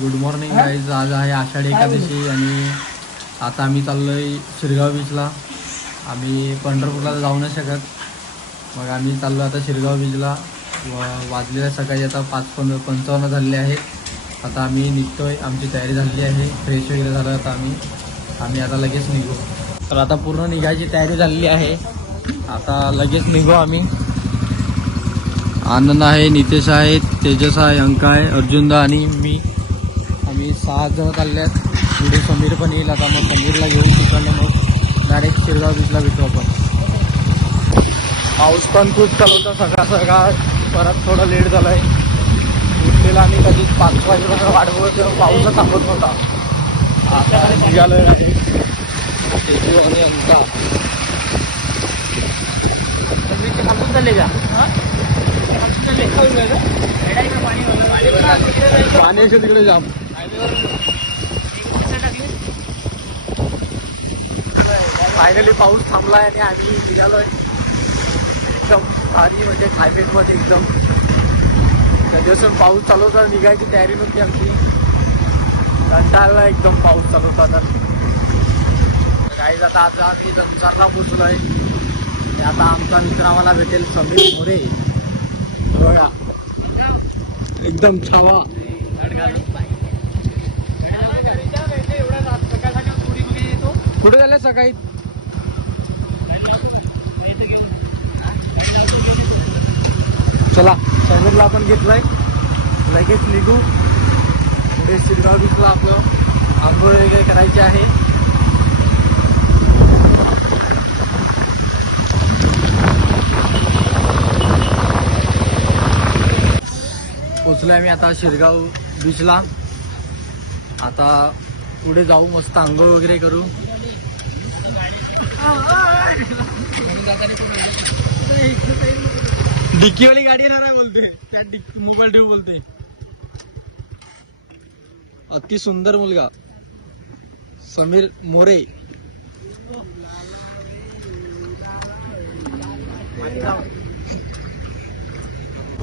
Good morning guys आज आहे आषाढी एकादशी आणि आता आम्ही चाललोय शिरगाव बीचला आम्ही पंढरपूरला जाऊ नाही शकत. मग आम्ही चाललो आता शिरगाव बीचला व वाजलेल्या सकाळी आता पाच पं पंचावन्न झालेले आहेत आता आम्ही निघतोय. आमची तयारी झालेली आहे. फ्रेश वगैरे झालं आता आम्ही. आम्ही आता लगेच निघू. तर आता पूर्ण निघायची तयारी झालेली आहे. आता लगेच निघू आम्ही. आनंद आहे नितेश आहे तेजस आहे अंक आहे अर्जुनदा आणि मी. सहा जण चालले आहेत पुढे समीर पण येईल. आता मग समीरला घेऊन तिकडनं मग डायरेक्ट शिरगाव बीचला भेटू आपण. पाऊस पण खूप चालू होता. सकाळ सकाळ परत थोडं लेट झालं आहे उठलेला आम्ही कधीच पाच वाजेपर्यंत वाट तेव्हा पाऊस थांबत नव्हता. आता निघालो आहे तेजू आणि अंका पाण्याच्या तिकडे जाम. फायनली पाऊस थांबलाय आणि आम्ही निघालोय एकदम भारी म्हणजे क्लायमेटमध्ये एकदम. त्याच्यापासून पाऊस चालू होता निघायची तयारी नव्हती आमची. कंटाळला एकदम पाऊस चालू होता तर काही आता आता आम्ही जंजारला पोचलोय आणि आता आमचा मित्र आम्हाला भेटेल समीर मोरे. बघा. एकदम छावा. कुठे झालं सकाळी? चला समोरला आपण घेतलाय. लगेच निघू. पुढे शिरगाव बीचला आपलं. आंघोळ वगैरे करायची आहे. पोचलोय आम्ही आता शिरगाव बीचला. आता पुढे जाऊ मस्त आंघोळ वगैरे करू. डिक्कीवाली गाडी येणार आहे बोलते. त्या डिक्की मोबाईल ठेवू बोलते. अति सुंदर मुलगा. समीर मोरे.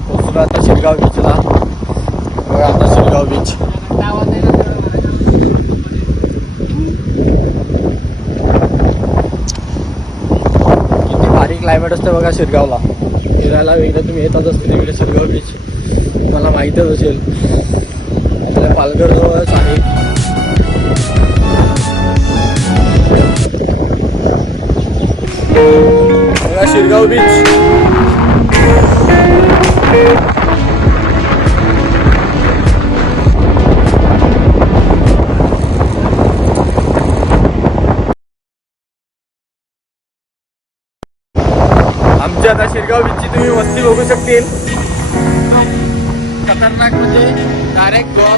पोचलो आता शिरगाव बीचला आता शिरगाव बीच क्लायमेट असतं बघा शिरगावला. फिरायला वगैरे तुम्ही येतात असतील तिकडे शिरगाव बीच मला माहीतच असेल. आपल्या पालघरजवळच आहे. बघा शिरगाव बीच आमच्या आता शिरगाव बीचची तुम्ही वस्ती बघू शकतील. खतरनाक म्हणजे डायरेक्ट गोवा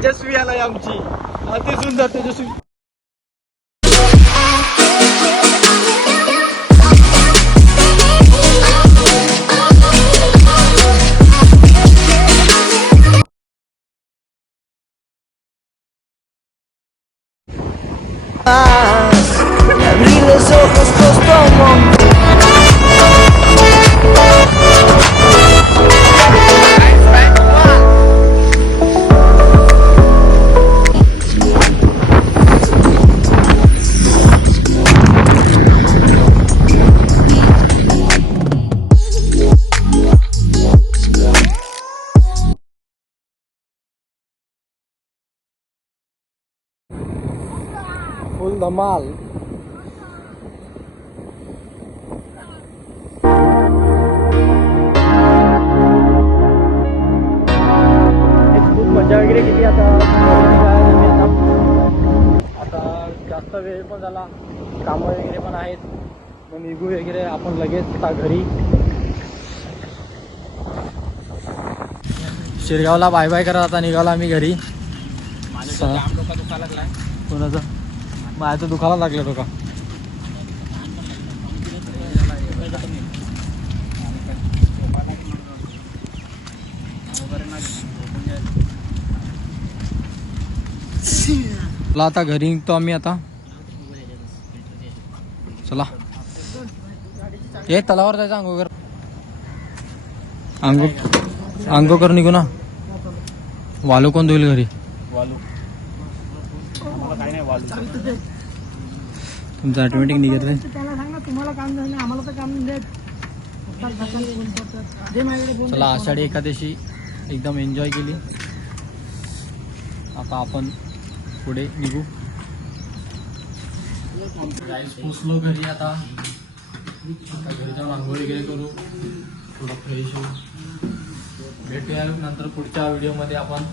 तेजस्वी आलाय आमची अति सुंदर तेजस्वी Abrí los ojos costó un फुल धमाल खूप मजा वगैरे केली आता. आता जास्त वेळ पण झाला. कामं वगैरे पण आहेत. मग निघू वगैरे आपण लगेच आता घरी. शिरगावला बाय बाय करत आता निघालो आम्ही घरी. कोणाचा? माझ्या दुखायला लागलं डोका. चला आता घरी निघतो आम्ही आता. चला. ये तलावर जायचं अंगोकर अंगो अंगोकर निघू ना. वालू कोण धुईल घरी? तुमचं ऑटोमॅटिक निघत रे त्याला सांग तुम्हाला काम झालं नाही, आम्हाला तर काम नाही. देत. चला आषाढी एकादशी एकदम एन्जॉय केली. आता आपण पुढे निघू. पोचलो घरी आता. आता घरी जाऊन आंघोळी वगैरे करू. थोडं फ्रेश होऊ. भेटूया नंतर पुढच्या व्हिडिओमध्ये आपण.